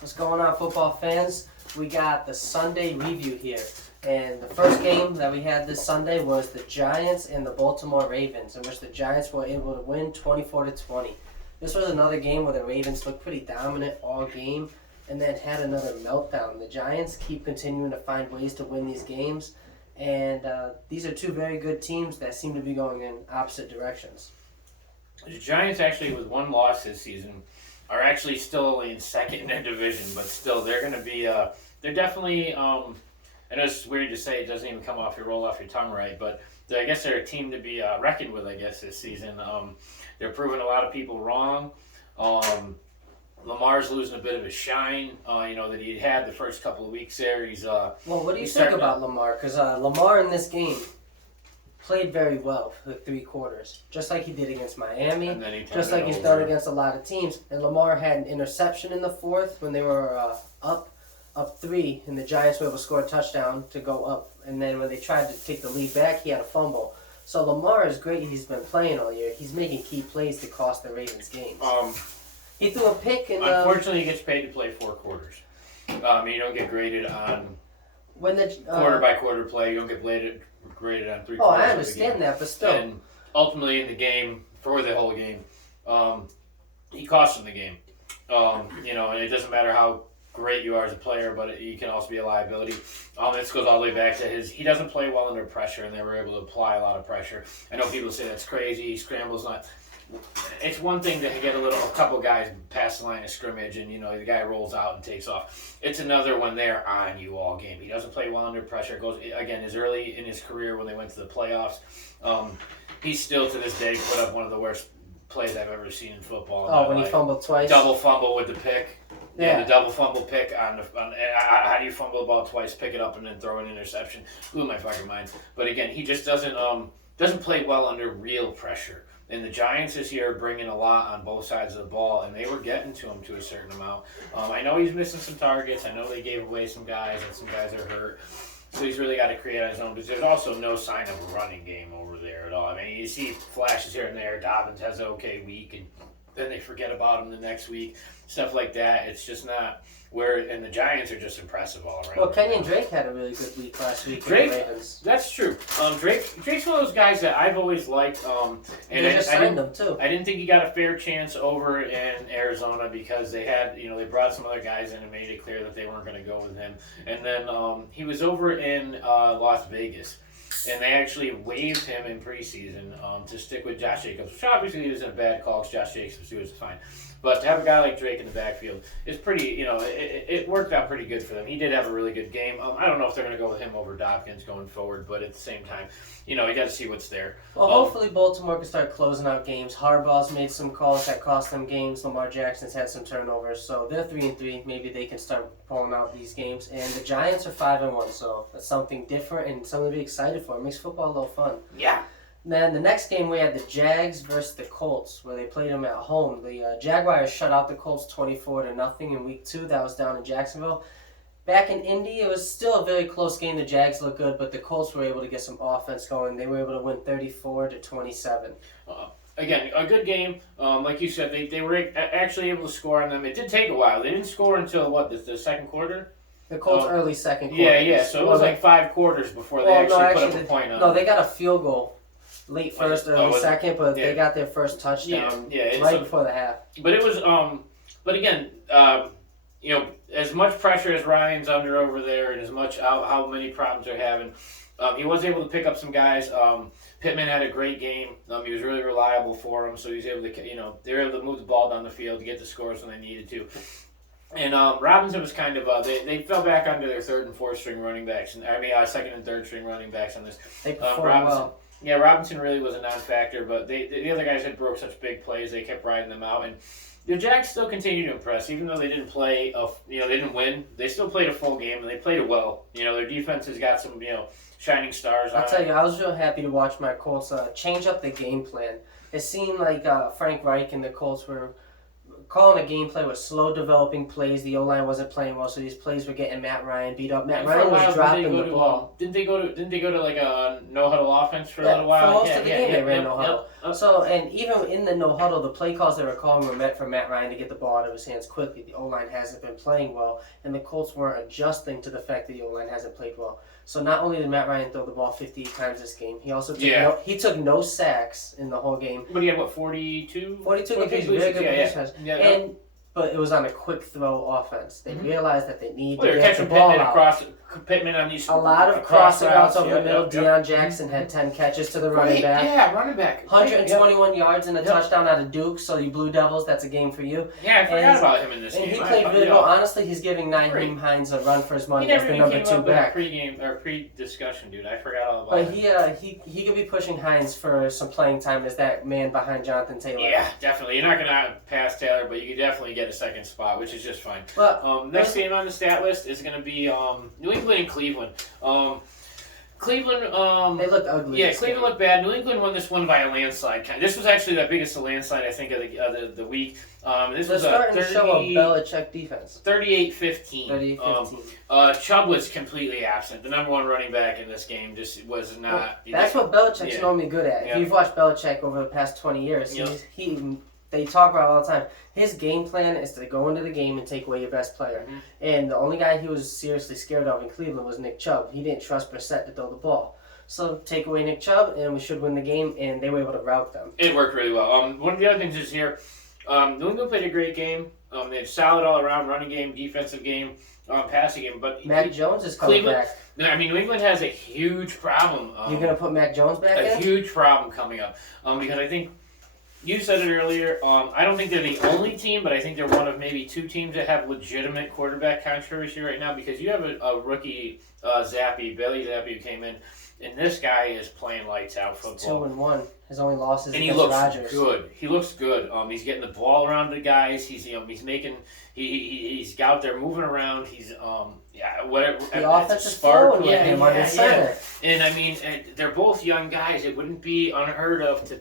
What's going on, football fans? We got the Sunday review here. And the first game that we had this Sunday was the Giants and the Baltimore Ravens, in which the Giants were able to win 24-20. This was another game where the Ravens looked pretty dominant all game and then had another meltdown. The Giants keep continuing to find ways to win these games, and these are two very good teams that seem to be going in opposite directions. The Giants actually, with one loss this season, are actually still only in second in their division, but still they're going to be. They're definitely. I know it's weird to say; it doesn't even roll off your tongue right. But I guess they're a team to be reckoned with. I guess this season, they're proving a lot of people wrong. Lamar's losing a bit of his shine. That he had the first couple of weeks there. Well, what do you think about Lamar? Because Lamar in this game played very well for the 3 quarters, just like he did against Miami, just like he's done against a lot of teams. And Lamar had an interception in the 4th when they were up 3, and the Giants were able to score a touchdown to go up. And then when they tried to take the lead back, he had a fumble. So Lamar is great. He's been playing all year. He's making key plays to cost the Ravens games. He threw a pick. And unfortunately, he gets paid to play 4 quarters. You don't get graded on when the quarter by quarter play. You don't get graded on 3 quarters. Oh, I understand that, but still. And ultimately, in the game, for the whole game, he cost him the game. And it doesn't matter how great you are as a player, but you can also be a liability. This goes all the way back to he doesn't play well under pressure, and they were able to apply a lot of pressure. I know people say that's crazy, he scrambles not. It's one thing to get a couple guys past the line of scrimmage, and the guy rolls out and takes off. It's another when they're on you all game. He doesn't play well under pressure. It goes again as early in his career when they went to the playoffs. He's still to this day put up one of the worst plays I've ever seen in football. Oh, when he fumbled twice. Double fumble with the pick. Yeah, the double fumble pick how do you fumble the ball twice, pick it up, and then throw an interception? Blew my fucking mind. But again, he just doesn't play well under real pressure. And the Giants this year are bringing a lot on both sides of the ball, and they were getting to him to a certain amount. I know he's missing some targets. I know they gave away some guys, and some guys are hurt. So he's really got to create on his own. But there's also no sign of a running game over there at all. I mean, you see flashes here and there. Dobbins has an okay week, and then they forget about him the next week. Stuff like that. It's just not and the Giants are just impressive all around. Well, Kenyon Drake had a really good week last week with the Ravens. That's true. Drake's one of those guys that I've always liked. And they just signed him too. I didn't think he got a fair chance over in Arizona because they had, they brought some other guys in and made it clear that they weren't going to go with him. And then he was over in Las Vegas. And they actually waived him in preseason to stick with Josh Jacobs, which obviously he was in a bad call because Josh Jacobs was fine. But to have a guy like Drake in the backfield is pretty, it worked out pretty good for them. He did have a really good game. I don't know if they're going to go with him over Dobbins going forward, but at the same time, you got to see what's there. Well, hopefully Baltimore can start closing out games. Harbaugh's made some calls that cost them games. Lamar Jackson's had some turnovers, so they're 3-3. Maybe they can start pulling out these games. And the Giants are 5-1, so that's something different and something to be excited for. It makes football a little fun. Yeah. Then the next game we had the Jags versus the Colts, where they played them at home. The Jaguars shut out the Colts 24-0 in week 2. That was down in Jacksonville. Back in Indy, it was still a very close game. The Jags looked good, but the Colts were able to get some offense going. They were able to win 34-27. Again, a good game. Like you said, they were actually able to score on them. It did take a while. They didn't score until, the second quarter? The Colts early second quarter. Yeah. So it was like 5 quarters before they put up a point on. No, they got a field goal. Late first, early second, but they got their first touchdown right before the half. But it was, but again, as much pressure as Ryan's under over there, and as much how many problems they're having, he was able to pick up some guys. Pittman had a great game. He was really reliable for him, so he was able to, they were able to move the ball down the field to get the scores when they needed to. And Robinson was kind of they fell back onto their third and fourth string running backs, and second and third string running backs on this. They performed well. Yeah, Robinson really was a non-factor, but the other guys had broke such big plays, they kept riding them out. And the Jags still continue to impress, even though they didn't play, they didn't win. They still played a full game, and they played it well. Their defense has got some, shining stars on it. I'll tell you, I was real happy to watch my Colts change up the game plan. It seemed like Frank Reich and the Colts were calling a gameplay with slow developing plays. The O-line wasn't playing well, so these plays were getting Matt Ryan beat up. Matt Ryan was dropping the ball. Didn't they go to like a no huddle offense for a little while? For most of the game, they ran no huddle. So, and even in the no huddle, the play calls they were calling were meant for Matt Ryan to get the ball out of his hands quickly. The O-line hasn't been playing well, and the Colts weren't adjusting to the fact that the O-line hasn't played well. So not only did Matt Ryan throw the ball 58 times this game, he also took no sacks in the whole game. But he had, 42? 42 completions, very good completions. But it was on a quick throw offense. They realized that they need to get the ball out. Pittman on these a lot of crossing routes over the middle. Deion Jackson had 10 catches to the running back. Yeah, running back. 121 yards and a touchdown out of Duke. So you Blue Devils, that's a game for you. Yeah, I forgot about him in this game. And he played really well. Honestly, he's giving Nyheim Hines a run for his money as the number 2 back. Pre-game or pre-discussion, dude. I forgot all about him. But he could be pushing Hines for some playing time as that man behind Jonathan Taylor. Yeah, definitely. You're not gonna pass Taylor, but you could definitely get a second spot, which is just fine. But next game on the stat list is gonna be New England and Cleveland. Cleveland. They look ugly. Yeah, Cleveland looked bad. New England won this one by a landslide. This was actually the biggest landslide I think of the week. This was starting to show a Belichick defense. 38-15. 38-15. Chubb was completely absent. The number 1 running back in this game just was not. That's what Belichick's normally good at. If you've watched Belichick over the past 20 years, they talk about it all the time. His game plan is to go into the game and take away your best player. Mm-hmm. And the only guy he was seriously scared of in Cleveland was Nick Chubb. He didn't trust Brissett to throw the ball. So take away Nick Chubb, and we should win the game, and they were able to rout them. It worked really well. One of the other things is here, New England played a great game. They had solid all-around running game, defensive game, passing game. But Mac Jones is coming back. I mean, New England has a huge problem. You're going to put Mac Jones back in? A huge problem coming up. Because I think... You said it earlier. I don't think they're the only team, but I think they're one of maybe 2 teams that have legitimate quarterback controversy right now because you have a rookie, Bailey Zappi, who came in, and this guy is playing lights out football. 2-1. His only loss is against Rodgers. Good. He looks good. He's getting the ball around the guys. He's making. He's out there moving around. He's whatever. The offense is flowing with him on the center. And I mean, they're both young guys. It wouldn't be unheard of to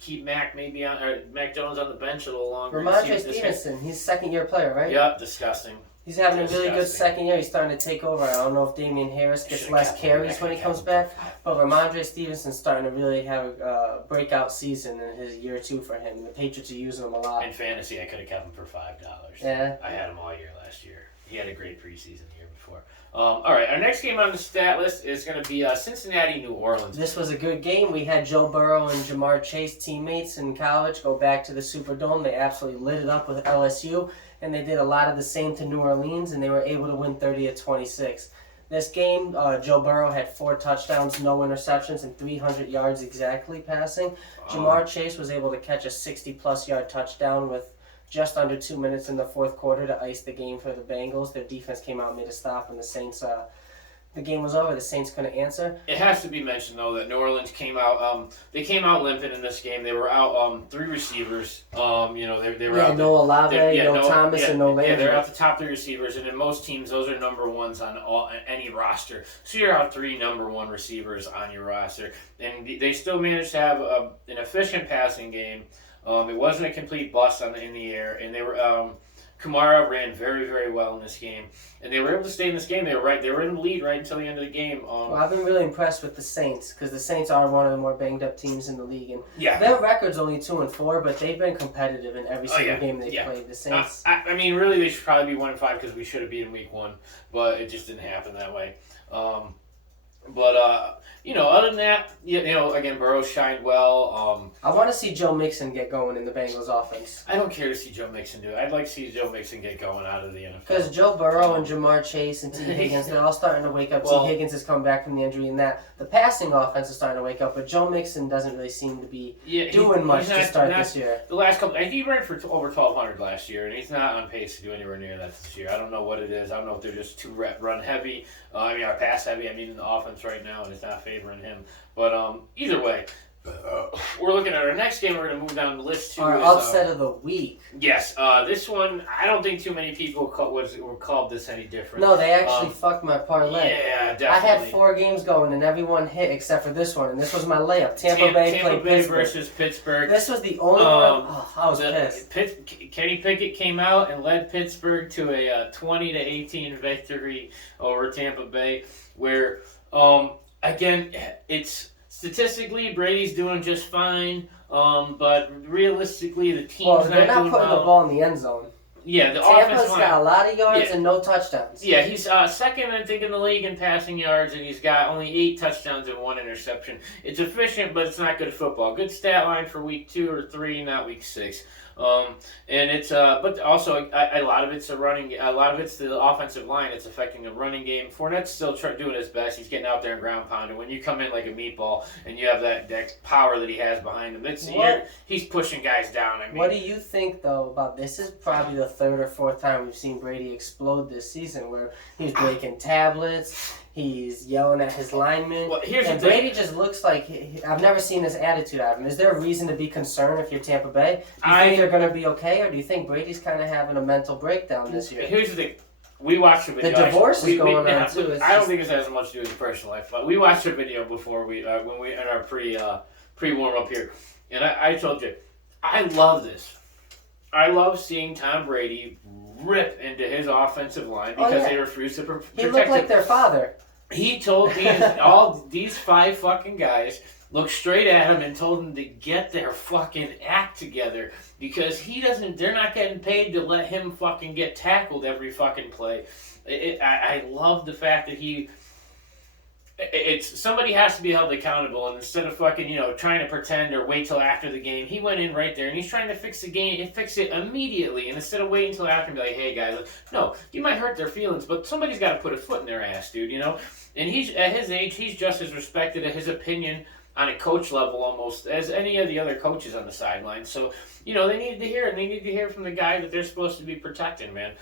keep Mac Jones on the bench a little longer. Ramondre Stevenson, he's a second-year player, right? Yep, disgusting. He's having a really good second year. He's starting to take over. I don't know if Damian Harris gets less carries when he comes back, but Ramondre Stevenson's starting to really have a breakout season in his year 2 for him. The Patriots are using him a lot. In fantasy, I could have kept him for $5. Yeah. I had him all year last year. He had a great preseason the year before. All right, our next game on the stat list is going to be Cincinnati, New Orleans. This was a good game. We had Joe Burrow and Jamar Chase, teammates in college, go back to the Superdome. They absolutely lit it up with LSU, and they did a lot of the same to New Orleans, and they were able to win 30-26. This game, Joe Burrow had 4 touchdowns, no interceptions, and 300 yards exactly passing. Jamar Chase was able to catch a 60-plus yard touchdown with just under 2 minutes in the fourth quarter to ice the game for the Bengals. Their defense came out and made a stop, and the Saints, the game was over. The Saints couldn't answer. It has to be mentioned, though, that New Orleans came out, they came out limping in this game. They were out 3 receivers. They were out. No Olave, no Thomas, and no Landry. Yeah, they're out the top 3 receivers, and in most teams, those are number 1s on any roster. So you're out 3 number 1 receivers on your roster. And they still managed to have an efficient passing game. It wasn't a complete bust in the air, and they were Kamara ran very, very well in this game, and they were able to stay in this game. They were in the lead right until the end of the game. Well, I've been really impressed with the Saints because the Saints are one of the more banged up teams in the league, and their record's only 2-4, but they've been competitive in every single game they've played. The Saints. I mean, really, they should probably be 1-5 because we should have beaten Week 1, but it just didn't happen that way. Other than that, again, Burrow shined well. I want to see Joe Mixon get going in the Bengals offense. I don't care to see Joe Mixon do it. I'd like to see Joe Mixon get going out of the NFL. Because Joe Burrow and Jamar Chase and T. Higgins, they're all starting to wake up. T. Higgins has come back from the injury, and that the passing offense is starting to wake up. But Joe Mixon doesn't really seem to be doing much to start this year. The last couple, he ran for over 1,200 last year, and he's not on pace to do anywhere near that this year. I don't know what it is. I don't know if they're just too run heavy. Or pass heavy. In the offense right now, and it's not favoring him. But either way, we're looking at our next game. We're going to move down the list to our upset of the week. Yes, this one, I don't think too many people were called this any different. No, they actually fucked my parlay. Yeah, definitely. I had 4 games going, and every one hit except for this one, and this was my layup. Tampa Bay played Pittsburgh. Versus Pittsburgh. This was the only one. Oh, I was pissed. Kenny Pickett came out and led Pittsburgh to a 20-18 victory over Tampa Bay, where, again, it's... Statistically, Brady's doing just fine, but realistically, the team's not doing well. They're not putting the ball in the end zone. Yeah, the Tampa's got a lot of yards and no touchdowns. Yeah, he's second, I think, in the league in passing yards, and he's got only 8 touchdowns and 1 interception. It's efficient, but it's not good football. Good stat line for week 2 or 3, not week 6. And it's but also a lot of it's a lot of it's the offensive line. It's affecting the running game. Fournette's still doing his best. He's getting out there and ground pounding. When you come in like a meatball and you have that power that he has behind him, he's pushing guys down. I mean, what do you think though about this? Is probably the 3rd or 4th time we've seen Brady explode this season, where he's breaking tablets. He's yelling at his linemen. Well, and Brady just looks like... I've never seen this attitude out of him. Is there a reason to be concerned if you're Tampa Bay? Do you think they're going to be okay, or do you think Brady's kind of having a mental breakdown this year? Here's the thing. We watched the video. The divorce is going on, too. I don't think this has much to do with your personal life, but we watched the video before when we in our pre-warm-up here. And I told you, I love this. I love seeing Tom Brady rip into his offensive line because they refuse to protect him. He looked like their father. He told these 5 fucking guys, looked straight at him and told him to get their fucking act together, because they're not getting paid to let him fucking get tackled every fucking play. I love the fact that somebody has to be held accountable, and instead of fucking, trying to pretend or wait till after the game, he went in right there and he's trying to fix the game and fix it immediately, and instead of waiting until after and be like, hey guys, no, you might hurt their feelings, but somebody's got to put a foot in their ass, dude, and he's, at his age, he's just as respected at his opinion on a coach level almost as any of the other coaches on the sideline. So, they need to hear it, and they need to hear from the guy that they're supposed to be protecting, man.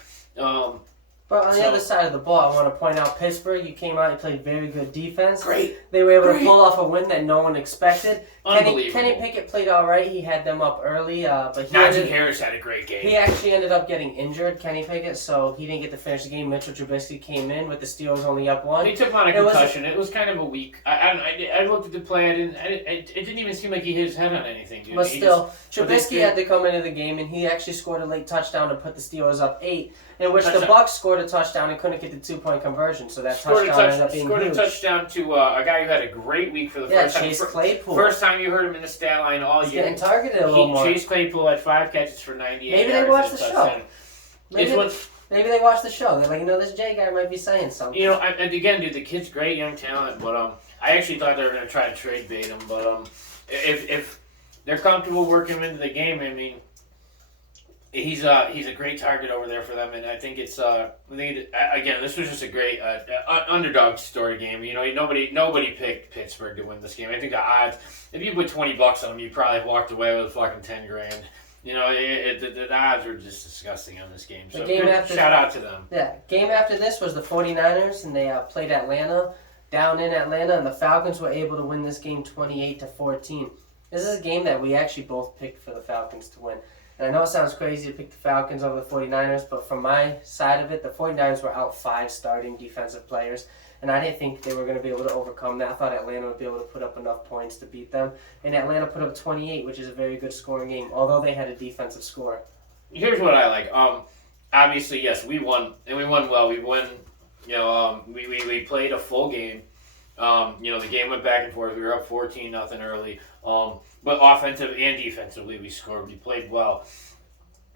But on the other side of the ball, I want to point out Pittsburgh. You came out, you played very good defense. Great. They were able to pull off a win that no one expected. Unbelievable. Kenny Pickett played all right. He had them up early, but Najee Harris had a great game. He actually ended up getting injured, Kenny Pickett, so he didn't get to finish the game. Mitchell Trubisky came in with the Steelers only up 1. He took him on a concussion. It was kind of a week. I looked at the play. It didn't even seem like he hit his head on anything, dude. But still, Trubisky had to come into the game, and he actually scored a late touchdown to put the Steelers up 8. In which the Bucks scored a touchdown and couldn't get the 2-point conversion, so that touchdown ended up being huge. Scored a touchdown to a guy who had a great week for the first time. Chase Claypool. First time you heard him in the stat line all year. Getting targeted a little more. Chase Claypool had 5 catches for 98 yards. Maybe they watched the show. Maybe they watched the show. They're like, this Jay guy might be saying something. And again, dude, the kid's great young talent, but I actually thought they were going to try to trade bait him, but if they're comfortable working him into the game, I mean, he's a great target over there for them, and I think it's again, this was just a great underdog story game. Nobody picked Pittsburgh to win this game. I think the odds, if you put $20 on them, you probably walked away with fucking $10,000. The odds were just disgusting on this game. So shout out to them. Yeah, game after this was the 49ers, and they played Atlanta down in Atlanta, and the Falcons were able to win this game 28-14. This is a game that we actually both picked for the Falcons to win. And I know it sounds crazy to pick the Falcons over the 49ers, but from my side of it, the 49ers were out 5 starting defensive players, and I didn't think they were going to be able to overcome that. I thought Atlanta would be able to put up enough points to beat them, and Atlanta put up 28, which is a very good scoring game, although they had a defensive score. Here's what I like. Obviously, yes, we won, and we won well. We won, we played a full game. The game went back and forth. We were up 14-0 early. But offensive and defensively, we scored. We played well.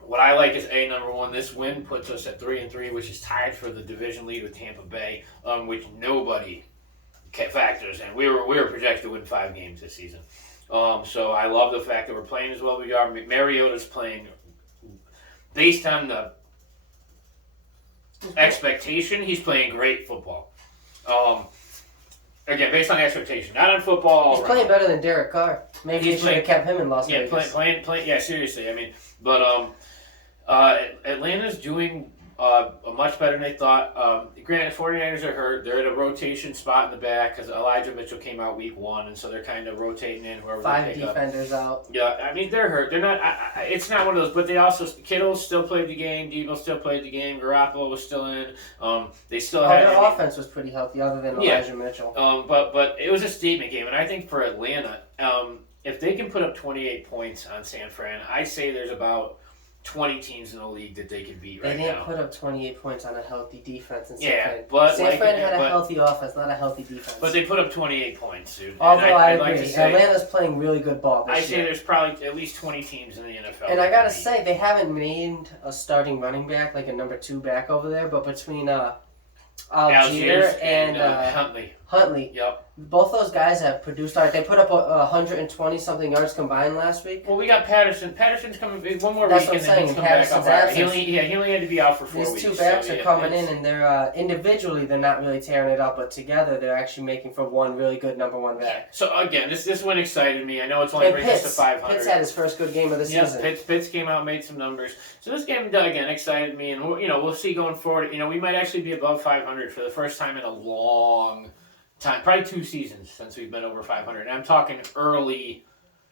What I like is number one, this win puts us at 3-3, which is tied for the division lead with Tampa Bay, which nobody factors in. We were projected to win 5 games this season. So I love the fact that we're playing as well as we are. Mariota's playing based on the expectation. He's playing great football. Again, based on the expectation, not on football. He's playing better than Derek Carr. Maybe they should have kept him in Las Vegas. Playing. Yeah, seriously. I mean, but Atlanta's doing much better than they thought. Granted, 49ers are hurt. They're at a rotation spot in the back because Elijah Mitchell came out week 1, and so they're kind of rotating in whoever Five they pick defenders up. out. Yeah, I mean, they're hurt. They're not. It's not one of those. But they also Kittle still played the game. Debo still played the game. Garoppolo was still in. They still had. Their offense was pretty healthy, other than Elijah Mitchell. But it was a statement game, and I think for Atlanta, if they can put up 28 points on San Fran, I say there's about 20 teams in the league that they could beat right now. They didn't put up 28 points on a healthy defense in San Fran. But San Fran had a healthy offense, not a healthy defense. But they put up 28 points, dude. Although I agree, like Atlanta's playing really good ball this year. I say there's probably at least 20 teams in the NFL. And I gotta say, they haven't named a starting running back, like a number 2 back over there, but between Algier and Huntley. Yep. Both those guys have produced. They put up 120 something yards combined last week. Well, we got Patterson. Patterson's coming one more That's week, what I'm saying. and then he's come back up. He only had to be out for 4 weeks. These 2 backs are coming in, and they're individually they're not really tearing it up, but together they're actually making for one really good number 1 back. So again, this one excited me. I know it's only brings us to 500. Pitts had his first good game of the season. Pitts came out and made some numbers. So this game again excited me, and we'll see going forward. We might actually be above 500 for the first time in a long time, probably 2 seasons since we've been over 500. And I'm talking early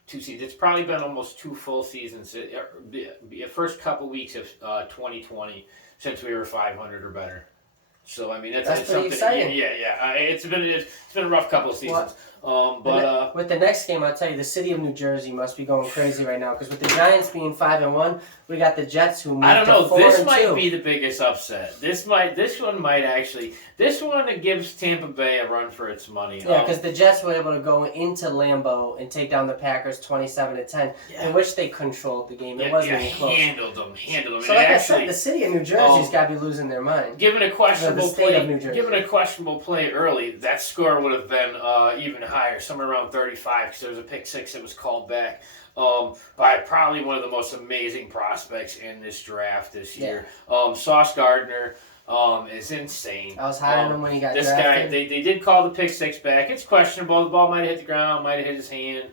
2 seasons. It's probably been almost 2 full seasons. The first couple weeks of 2020 since we were 500 or better. So I mean that's pretty something. exciting. Yeah. It's been a rough couple of seasons. With the next game, I'll tell you, the city of New Jersey must be going crazy right now because with the Giants being 5-1, we got the Jets who moved I don't know. to 4-2. This might be the biggest upset. This one might actually. This one that gives Tampa Bay a run for its money. Yeah, because the Jets were able to go into Lambeau and take down the Packers 27-10, in which they controlled the game. It wasn't even close. Handled them. So like I said, the city of New Jersey's got to be losing their mind. Given a questionable play early, that score would have been even higher, somewhere around 35, because there was a pick 6 that was called back by probably one of the most amazing prospects in this draft this year. Sauce Gardner is insane. I was high on him when he got drafted. This guy, they did call the pick 6 back. It's questionable. The ball might have hit the ground, might have hit his hand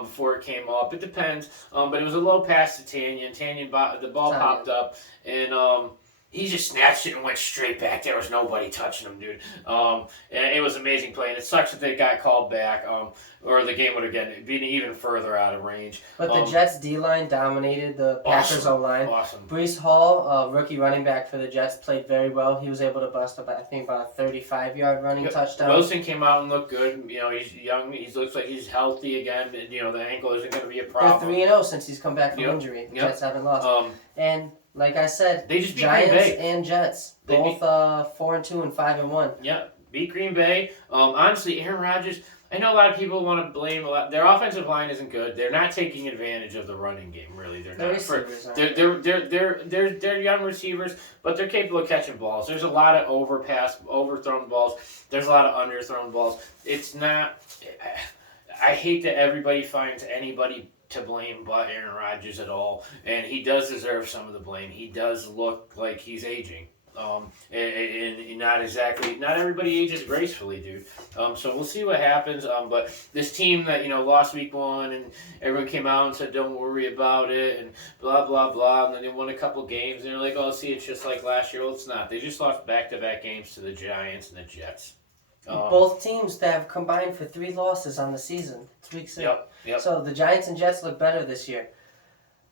before it came up. It depends. But it was a low pass to Tanyan. The ball popped up, and he just snatched it and went straight back. There was nobody touching him, dude. It was an amazing play, and it sucks that they got called back, or the game would have been even further out of range. But the Jets' D-line dominated the Packers' O-line. Awesome. Breece Hall, rookie running back for the Jets, played very well. He was able to bust up, I think, about a 35-yard running touchdown. Wilson came out and looked good. He's young. He looks like he's healthy again. The ankle isn't going to be a problem. They're 3-0 since he's come back from injury. The Jets haven't lost. And like I said, they just beat Giants Green Bay. and Jets, both 4-2 and 5-1. Yeah, beat Green Bay. Honestly, Aaron Rodgers. I know a lot of people want to blame a lot. Their offensive line isn't good. They're not taking advantage of the running game. Really, they're not. They're young receivers, but they're capable of catching balls. There's a lot of overthrown balls. There's a lot of underthrown balls. It's not. I hate that everybody finds anybody to blame but Aaron Rodgers at all, and he does deserve some of the blame. He does look like he's aging, and not everybody ages gracefully, dude. So we'll see what happens. But this team that lost week 1, and everyone came out and said don't worry about it, and blah blah blah, and then they won a couple games, and they're like, oh, see, it's just like last year. Well, it's not. They just lost back-to-back games to the Giants and the Jets. Both teams that have combined for 3 losses on the season. It's week 6. Yep. So the Giants and Jets look better this year.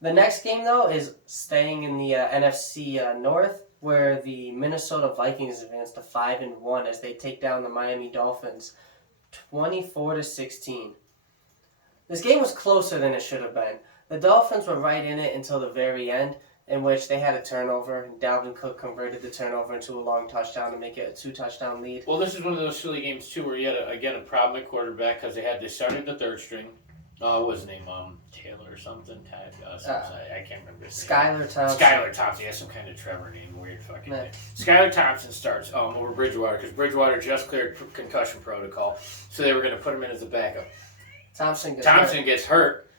The next game, though, is staying in the NFC North, where the Minnesota Vikings advance to 5-1 as they take down the Miami Dolphins 24-16. This game was closer than it should have been. The Dolphins were right in it until the very end, in which they had a turnover, and Dalvin Cook converted the turnover into a long touchdown to make it a 2-touchdown lead. Well, this is one of those silly games, too, where you had, a problem at quarterback because they started the third string. What was his name? Taylor or something? I can't remember his name. Skylar Thompson. He has some kind of Trevor name. Weird fucking name. Skylar Thompson starts over Bridgewater because Bridgewater just cleared concussion protocol, so they were going to put him in as a backup. Thompson gets hurt,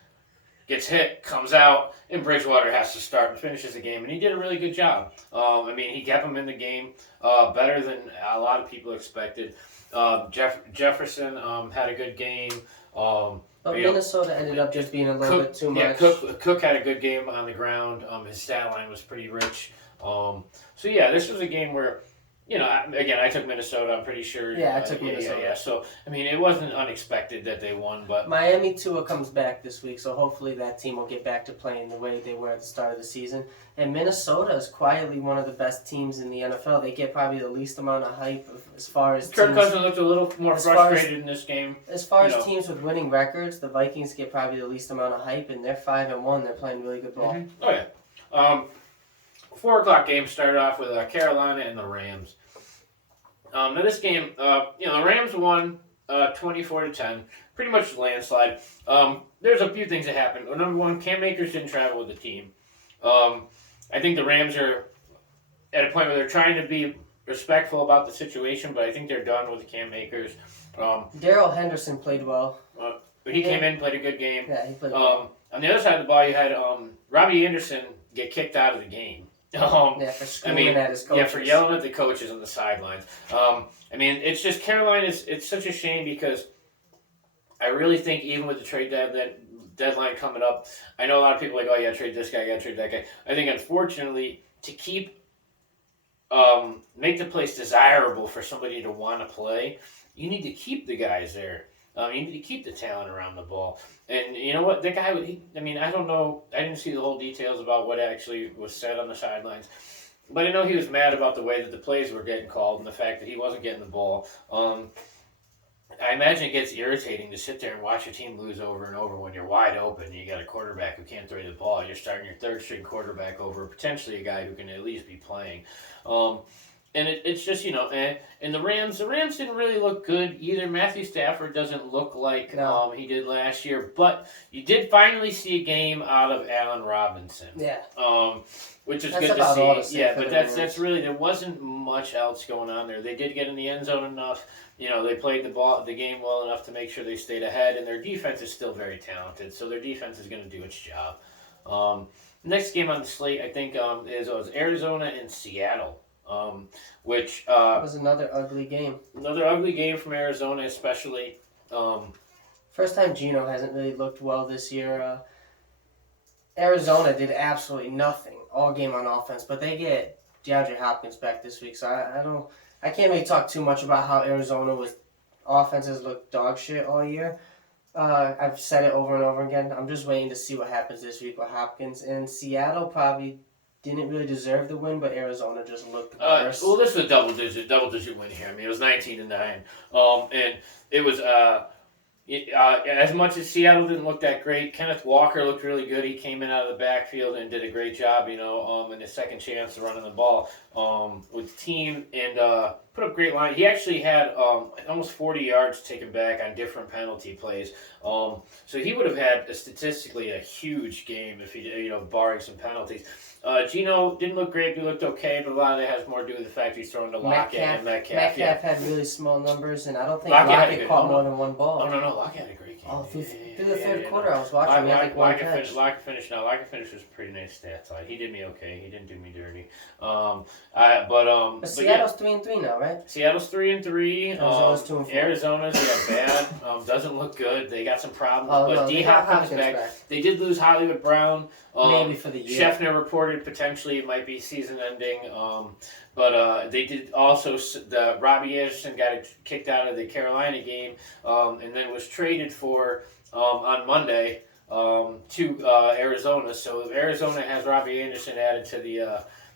gets hit, comes out, and Bridgewater has to start and finishes the game, and he did a really good job. He kept him in the game better than a lot of people expected. Jefferson had a good game. But Minnesota ended up just being a little bit too much. Cook had a good game on the ground. His stat line was pretty rich. So yeah, this was a game where, again, I took Minnesota. I'm pretty sure. Yeah, I took Minnesota. Yeah. So I mean, it wasn't unexpected that they won, but Miami Tua comes back this week, so hopefully that team will get back to playing the way they were at the start of the season. And Minnesota is quietly one of the best teams in the NFL. They get probably the least amount of hype as far as Kirk Cousins looked a little more frustrated in this game. As far as teams with winning records, the Vikings get probably the least amount of hype, and they're 5-1. They're playing really good ball. Mm-hmm. Oh yeah. 4 o'clock game started off with Carolina and the Rams. Now this game, the Rams won 24-10, pretty much landslide. There's a few things that happened. Well, number one, Cam Akers didn't travel with the team. I think the Rams are at a point where they're trying to be respectful about the situation, but I think they're done with Cam Akers. Darrell Henderson played well. He came in, played a good game. Yeah, he played well. On the other side of the ball, you had Robbie Anderson get kicked out of the game. For screaming at his coaches. Yeah, for yelling at the coaches on the sidelines. It's just Carolina. It's such a shame because I really think even with the trade deadline coming up, I know a lot of people are like, oh yeah, trade this guy, gotta trade that guy. I think unfortunately to keep make the place desirable for somebody to want to play, you need to keep the guys there. You need to keep the talent around the ball. And you know what? The guy, I don't know. I didn't see the whole details about what actually was said on the sidelines. But I know he was mad about the way that the plays were getting called and the fact that he wasn't getting the ball. I imagine it gets irritating to sit there and watch your team lose over and over when you're wide open and you got a quarterback who can't throw the ball. You're starting your third-string quarterback over potentially a guy who can at least be playing. And it's just, and the Rams didn't really look good either. Matthew Stafford doesn't look like he did last year, but you did finally see a game out of Allen Robinson. Yeah. Which is good to see. Yeah, but that's really, there wasn't much else going on there. They did get in the end zone enough. They played the game well enough to make sure they stayed ahead, and their defense is still very talented, so their defense is going to do its job. Next game on the slate, I think, was Arizona and Seattle. Which was another ugly game. Another ugly game from Arizona, especially. First time Geno hasn't really looked well this year. Arizona did absolutely nothing all game on offense, but they get DeAndre Hopkins back this week, so I can't really talk too much about how Arizona offenses look dog shit all year. I've said it over and over again. I'm just waiting to see what happens this week with Hopkins. And Seattle probably didn't really deserve the win, but Arizona just looked worse. Well, this was a double digit win here. I mean, it was 19-9, and it was as much as Seattle didn't look that great. Kenneth Walker looked really good. He came in out of the backfield and did a great job. In his second chance to running the ball with the team and put up great line. He actually had almost 40 yards taken back on different penalty plays. So he would have had statistically a huge game if he, barring some penalties. Geno didn't look great. He looked okay, but a lot of it has more to do with the fact he's throwing to Lockett and Metcalf. Metcalf had really small numbers, and I don't think Lockett caught more than one ball. Oh, no, Lockett had a great game. Through the third quarter, I was watching. Lockett finished with pretty nice stats. He did me okay. He didn't do me dirty. But Seattle's 3-3 now, right? Seattle's 3-3. Arizona's 2-4. Arizona's bad. Doesn't look good. They got some problems. But D-Hop comes back. They did lose Hollywood Brown. Maybe for the year. Scheffner reported potentially it might be season ending. But they did also. Robbie Anderson got kicked out of the Carolina game, and then was traded for on Monday to Arizona. So Arizona has Robbie Anderson added to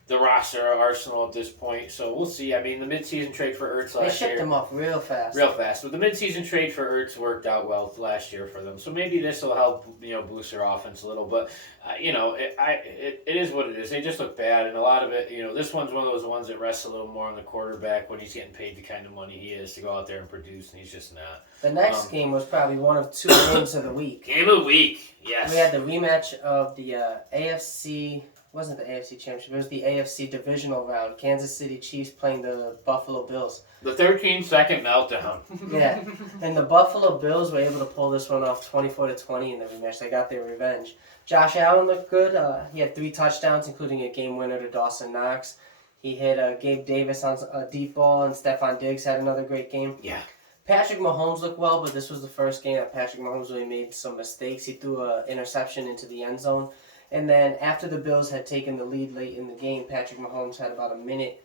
the roster Arsenal at this point. So we'll see. I mean, the midseason trade for Ertz last year. They shipped him off real fast. But the midseason trade for Ertz worked out well last year for them. So maybe this will help, boost their offense a little. But, it is what it is. They just look bad. And a lot of it, this one's one of those ones that rests a little more on the quarterback when he's getting paid the kind of money he is to go out there and produce, and he's just not. The next game was probably one of two games of the week. Game of the week, yes. We had the rematch of the AFC... wasn't the AFC Championship. It was the AFC Divisional round. Kansas City Chiefs playing the Buffalo Bills. The 13-second meltdown. Yeah. And the Buffalo Bills were able to pull this one off 24-20 in the rematch. They got their revenge. Josh Allen looked good. He had 3 touchdowns, including a game winner to Dawson Knox. He hit Gabe Davis on a deep ball, and Stephon Diggs had another great game. Yeah. Patrick Mahomes looked well, but this was the first game that Patrick Mahomes really made some mistakes. He threw an interception into the end zone. And then after the Bills had taken the lead late in the game, Patrick Mahomes had about a minute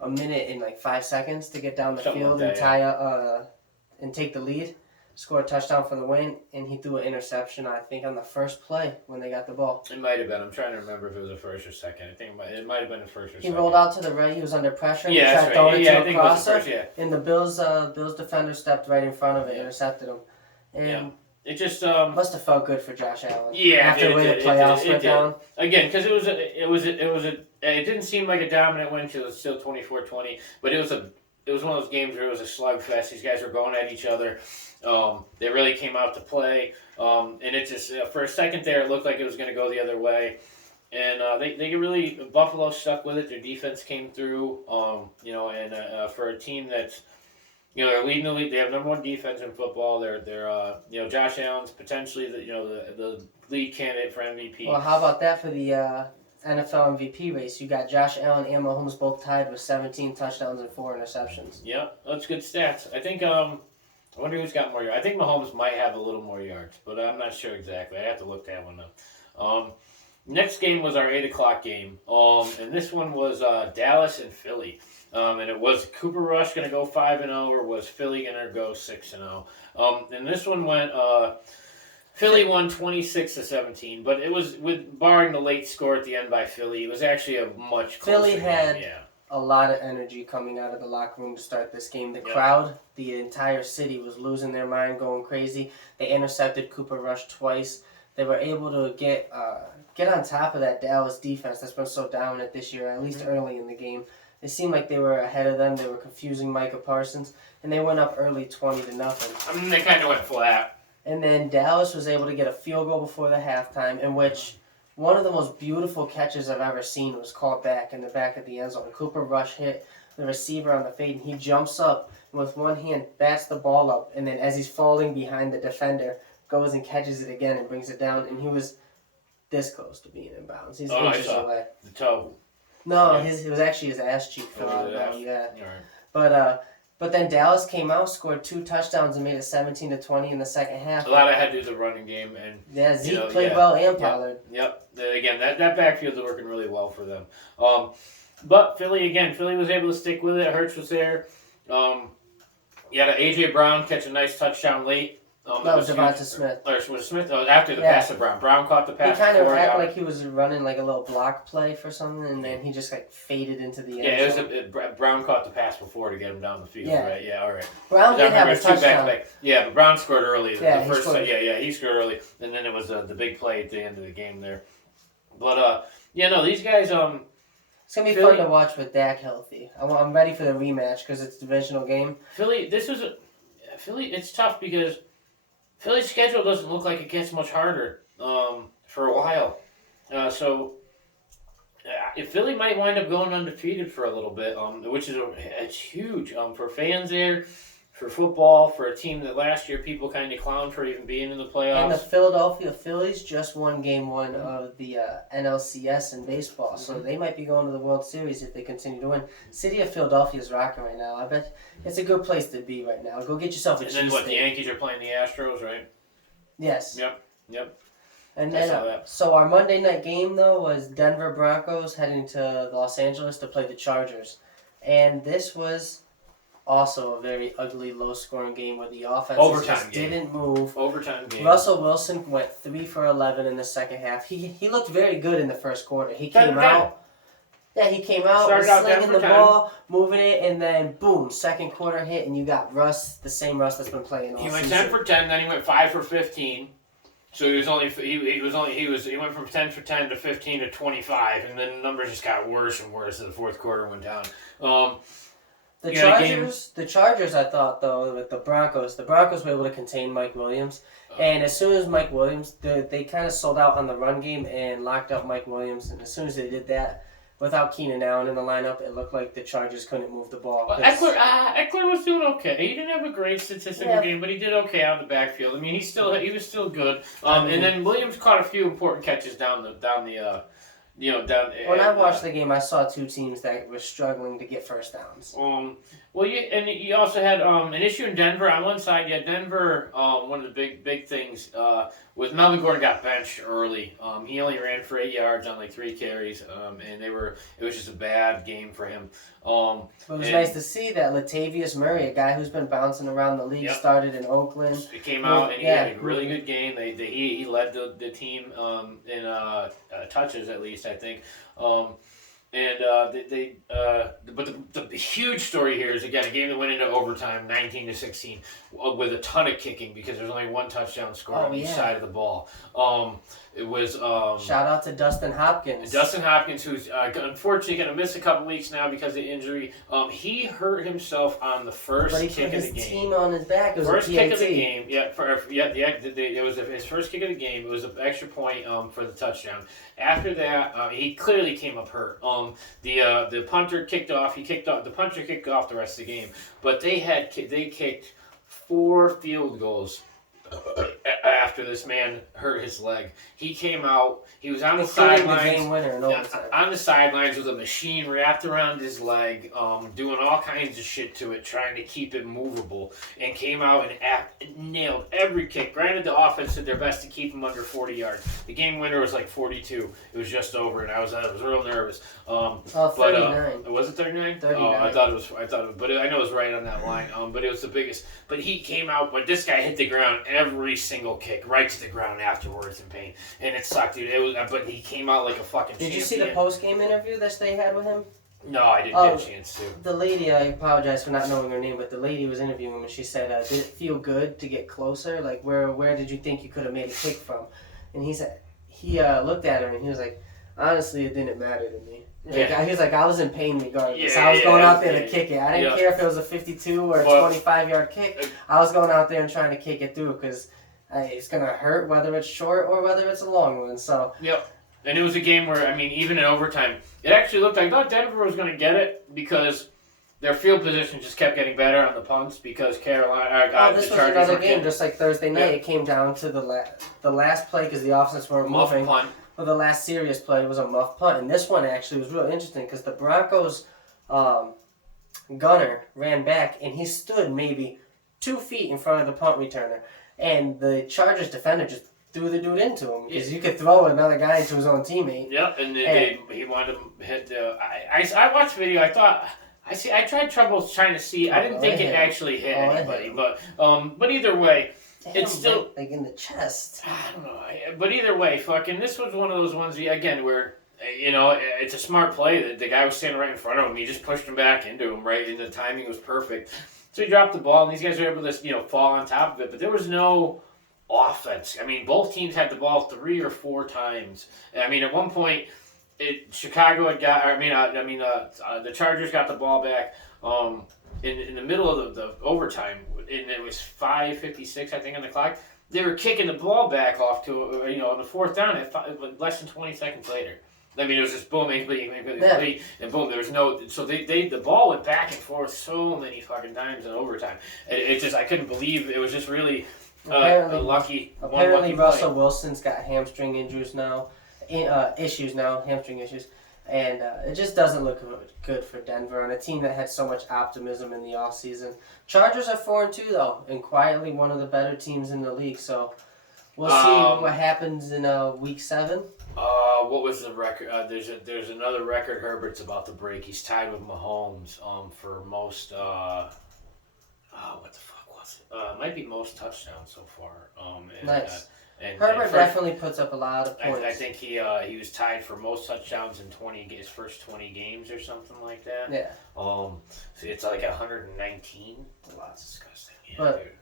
and like 5 seconds to get down the field and and take the lead, score a touchdown for the win, and he threw an interception, I think, on the first play when they got the ball. It might have been. I'm trying to remember if it was the first or second. I think it might have been the first or second. He rolled out to the right. He was under pressure. Yeah, he tried throwing it to a crosser, and the Bills defender stepped right in front of it, intercepted him. And it just must have felt good for Josh Allen. Yeah, after the way the playoffs went down. Again, because it didn't seem like a dominant win because it was still 24-20, but it was one of those games where it was a slugfest. These guys were going at each other. They really came out to play, and it just for a second there it looked like it was going to go the other way, and Buffalo stuck with it. Their defense came through, and for a team that's they're leading the league. They have number one defense in football. They're Josh Allen's potentially the lead candidate for MVP. Well, how about that for the NFL MVP race? You got Josh Allen and Mahomes both tied with 17 touchdowns and 4 interceptions. Yeah, that's good stats. I think. I wonder who's got more yards. I think Mahomes might have a little more yards, but I'm not sure exactly. I have to look that one up. Next game was our 8 o'clock game, and this one was Dallas and Philly. And it was Cooper Rush going to go 5-0, or was Philly going to go 6-0? And this one went. Philly won 26-17, but it was barring the late score at the end by Philly. It was actually a much closer Philly had game. a lot of energy coming out of the locker room to start this game. The crowd, the entire city was losing their mind, going crazy. They intercepted Cooper Rush twice. They were able to get on top of that Dallas defense that's been so dominant this year, at least early in the game. It seemed like they were ahead of them. They were confusing Micah Parsons, and they went up early 20-0. I mean, they kind of went flat. And then Dallas was able to get a field goal before the halftime, in which one of the most beautiful catches I've ever seen was caught back in the back of the end zone. Cooper Rush hit the receiver on the fade, and he jumps up and with one hand bats the ball up, and then as he's falling behind the defender, goes and catches it again and brings it down, and he was this close to being in bounds. He's inches away. The toe. No, it was actually his ass cheek fell out of bounds. Yeah. All right. But then Dallas came out, scored 2 touchdowns, and made it 17-20 in the second half. A lot of had to do with the running game, and Zeke played well and Pollard. Yep. Again, that backfield's working really well for them. But Philly was able to stick with it. Hurts was there. You had A.J. Brown catch a nice touchdown late. No, Devonta Smith. Or was Smith? Oh, after the pass to Brown. Brown caught the pass. He kind of acted like he was running like a little block play for something, and then he just like faded into the end zone. Brown caught the pass before to get him down the field, right? Yeah, all right. Brown did have a touchdown. Yeah, but Brown scored early. Yeah, he scored early, and then it was the big play at the end of the game there. But these guys. It's gonna be fun to watch with Dak healthy. I'm ready for the rematch because it's a divisional game. Philly. It's tough because Philly's schedule doesn't look like it gets much harder for a while. So if Philly might wind up going undefeated for a little bit, which is it's huge for fans there, for football, for a team that last year people kind of clowned for even being in the playoffs. And the Philadelphia Phillies just won Game 1 of the NLCS in baseball, so they might be going to the World Series if they continue to win. City of Philadelphia is rocking right now. I bet it's a good place to be right now. Go get yourself a cheesesteak. And then the Yankees are playing the Astros, right? Yes. Yep. And then, so our Monday night game, though, was Denver Broncos heading to Los Angeles to play the Chargers. And this was also a very ugly, low-scoring game where the offense didn't move. Overtime game. Russell Wilson went 3 for 11 in the second half. He looked very good in the first quarter. He came out. Yeah, he came out, slinging the ball, moving it, and then boom, second quarter hit, and you got Russ, the same Russ that's been playing all season. He went 10 for 10, then he went 5 for 15. So he went from 10 for 10 to 15 to 25, and then the numbers just got worse and worse as the fourth quarter went down. The Chargers, I thought, though, with the Broncos were able to contain Mike Williams. And as soon as Mike Williams, they kind of sold out on the run game and locked up Mike Williams. And as soon as they did that, without Keenan Allen in the lineup, it looked like the Chargers couldn't move the ball. Well, Eckler was doing okay. He didn't have a great statistical game, but he did okay out of the backfield. I mean, he was still good. And then Williams caught a few important catches down the down. When I watched the game, I saw two teams that were struggling to get first downs. Well, you also had an issue in Denver on one side. Yeah, Denver. One of the big things was Melvin Gordon got benched early. He only ran for 8 yards on like 3 carries, and it was just a bad game for him. But it was nice to see that Latavius Murray, a guy who's been bouncing around the league, started in Oakland. He came out and he had a really good game. He led the team in touches at least, I think. But the huge story here is, again, a game that went into overtime, 19-16, with a ton of kicking because there's only one touchdown scored on each side of the ball. It was shout out to Dustin Hopkins. Dustin Hopkins, who's unfortunately going to miss a couple weeks now because of injury. He hurt himself on the first kick of the game. His team on his back. It was first a kick of the game. It was his first kick of the game. It was an extra point for the touchdown. After that, he clearly came up hurt. The punter kicked off. The punter kicked off the rest of the game. But they kicked 4 field goals after this man hurt his leg. He came out. He was on the sidelines. The game winner in overtime. On the sidelines with a machine wrapped around his leg, doing all kinds of shit to it, trying to keep it movable, and came out and nailed every kick. Granted, the offense did their best to keep him under 40 yards. The game winner was like 42. It was just over, and I was real nervous. 39. Was it 39? 39. Oh, I thought it was, but I know it was right on that line. But it was the biggest. But he came out, but this guy hit the ground every single kick, right to the ground afterwards in pain, and it sucked, dude. But he came out like a fucking champion. Did you see the post-game interview that they had with him? No, I didn't get a chance to. The lady, I apologize for not knowing her name, but the lady was interviewing him, and she said, did it feel good to get closer? Like, where did you think you could have made a kick from? And he said, he looked at her, and he was like, honestly, it didn't matter to me. He was like, I was in pain regardless. I was going out there to kick it. I didn't care if it was a 52 or a 25-yard kick. I was going out there and trying to kick it through because it's going to hurt whether it's short or whether it's a long one. So. Yep. And it was a game where, even in overtime, it actually looked like I thought Denver was going to get it because their field position just kept getting better on the punts because Carolina. This was another game, just like Thursday night. It came down to the last play because the offense weren't moving. Punt. Well, the last serious play was a muff punt, and this one actually was real interesting because the Broncos gunner ran back, and he stood maybe 2 feet in front of the punt returner, and the Chargers defender just threw the dude into him because you could throw another guy into his own teammate. Yep, and he wanted to hit the. I watched the video. I tried trouble trying to see. I didn't think it actually hit anybody, but either way. It's still like in the chest. I don't know, but either way, this was one of those ones again where it's a smart play. The guy was standing right in front of him. He just pushed him back into him, right, and the timing was perfect. So he dropped the ball, and these guys were able to fall on top of it. But there was no offense. Both teams had the ball 3 or 4 times. At one point, Chicago had got. The Chargers got the ball back. In the middle of the overtime, and it was 5:56, I think, on the clock. They were kicking the ball back off to on the 4th down at less than 20 seconds later. It was just boom, and boom. There was no. So the ball went back and forth so many fucking times in overtime. It just I couldn't believe it was just really a lucky. Apparently, Russell Wilson's got hamstring injuries now, hamstring issues. And it just doesn't look good for Denver on a team that had so much optimism in the offseason. Chargers are 4-2 though, and quietly one of the better teams in the league. So we'll see what happens in week 7. What was the record? There's another record Herbert's about to break. He's tied with Mahomes for most. What the fuck was it? Might be most touchdowns so far. Nice. Herbert definitely puts up a lot of points. I think he was tied for most touchdowns in his first 20 games or something like that. Yeah. So it's like 119. That's disgusting. Yeah, but dude.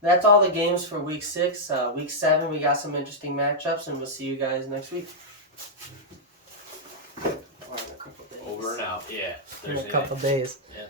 That's all the games for week 6. Week 7, we got some interesting matchups, and we'll see you guys next week. Over and out. Yeah. In a couple days. Yeah.